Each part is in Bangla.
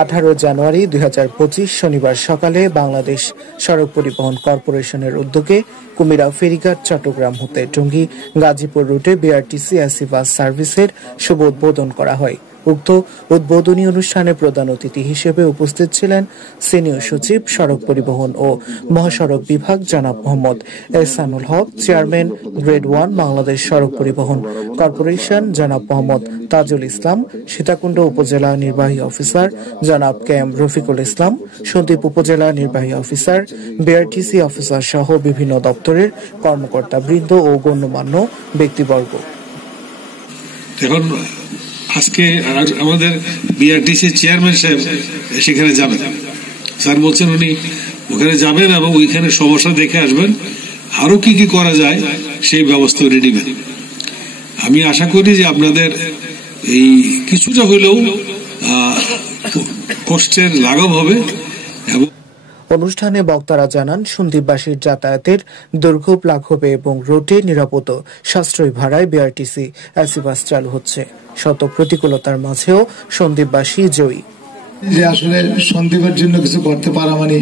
18 জানুয়ারি 2025 শনিবার সকালে বাংলাদেশ সড়ক পরিবহন কর্পোরেশনের উদ্যোগে কুমিরা ফেরিঘাট চট্টগ্রাম হতে টঙ্গী গাজীপুর রুটে বিআরটিসি এসি বাস সার্ভিসের শুভ উদ্বোধন করা হয়। উক্ত উদ্বোধনী অনুষ্ঠানে প্রধান অতিথি হিসেবে উপস্থিত ছিলেন সিনিয়র সচিব সড়ক পরিবহন ও মহাসড়ক বিভাগ জনাব মোহাম্মদ এহসানুল হক, চেয়ারম্যান গ্রেড 1 বাংলাদেশ সড়ক পরিবহন কর্পোরেশন জনাব মোহাম্মদ তাজুল ইসলাম, সীতাকুণ্ড উপজেলা নির্বাহী অফিসার জনাব কেএম রফিকুল ইসলাম, সন্দ্বীপ উপজেলা নির্বাহী অফিসার, বিআরটিসি অফিসার সহ বিভিন্ন দপ্তরের কর্মকর্তা বৃন্দ ও গণ্যমান্য ব্যক্তিবর্গ। এখন আজকে আমাদের বিআরটিসি চেয়ারম্যান সাহেব সেখানে যাবেন। স্যার বলছেন উনি ওখানে যাবেন এবং ওইখানে সমস্যা দেখে আসবেন, আরো কি কি করা যায় সেই ব্যবস্থা উনি নেবেন। আমি আশা করি যে আপনাদের এই কিছুটা হলেও কষ্টের লাঘব হবে। এবং অনুষ্ঠানে বক্তারা জানান, সন্দ্বীপবাসীর যাতায়াতের দুর্ভোগ লাঘবে এবং রুটে নিরাপদ সাশ্রয়ী ভাড়ায় বিআরটিসি এসি বাস চালু হচ্ছে। শত প্রতিকূলতার মাঝেও সন্দ্বীপবাসী জয়ী। যে আসলে সন্দ্বীপের জন্য কিছু করতে পারা মানে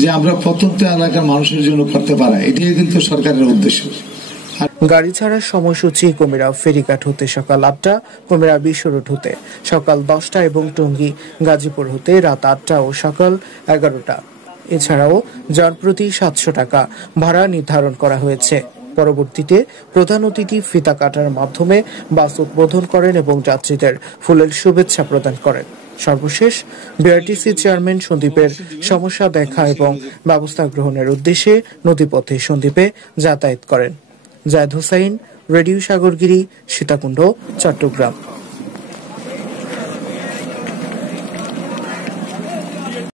যে আমরা প্রত্যন্ত এলাকার মানুষের জন্য করতে পারা, এটাই কিন্তু সরকারের উদ্দেশ্য। গাড়ি ছাড়ার সময়সূচি কুমিরা ফেরিঘাট হতে সকাল 8টা, কুমিরা বিশ্ব রুট হতে সকাল 10টা এবং টঙ্গী গাজীপুর হতে রাত 8টা ও সকাল 11টা। এছাড়াও জনপ্রতি 700 টাকা ভাড়া নির্ধারণ করা হয়েছে। পরবর্তীতে প্রধান অতিথি ফিতা কাটার মাধ্যমে বাস উদ্বোধন করেন এবং যাত্রীদের ফুলের শুভেচ্ছা প্রদান করেন। সর্বশেষ বিআরটিসি চেয়ারম্যান সন্দ্বীপের সমস্যা দেখা এবং ব্যবস্থা গ্রহণের উদ্দেশ্যে নদীপথে সন্দ্বীপে যাতায়াত করেন। জায়েদ হোসাইন, রেডিও সাগরগিরি, সীতাকুণ্ড, চট্টগ্রাম।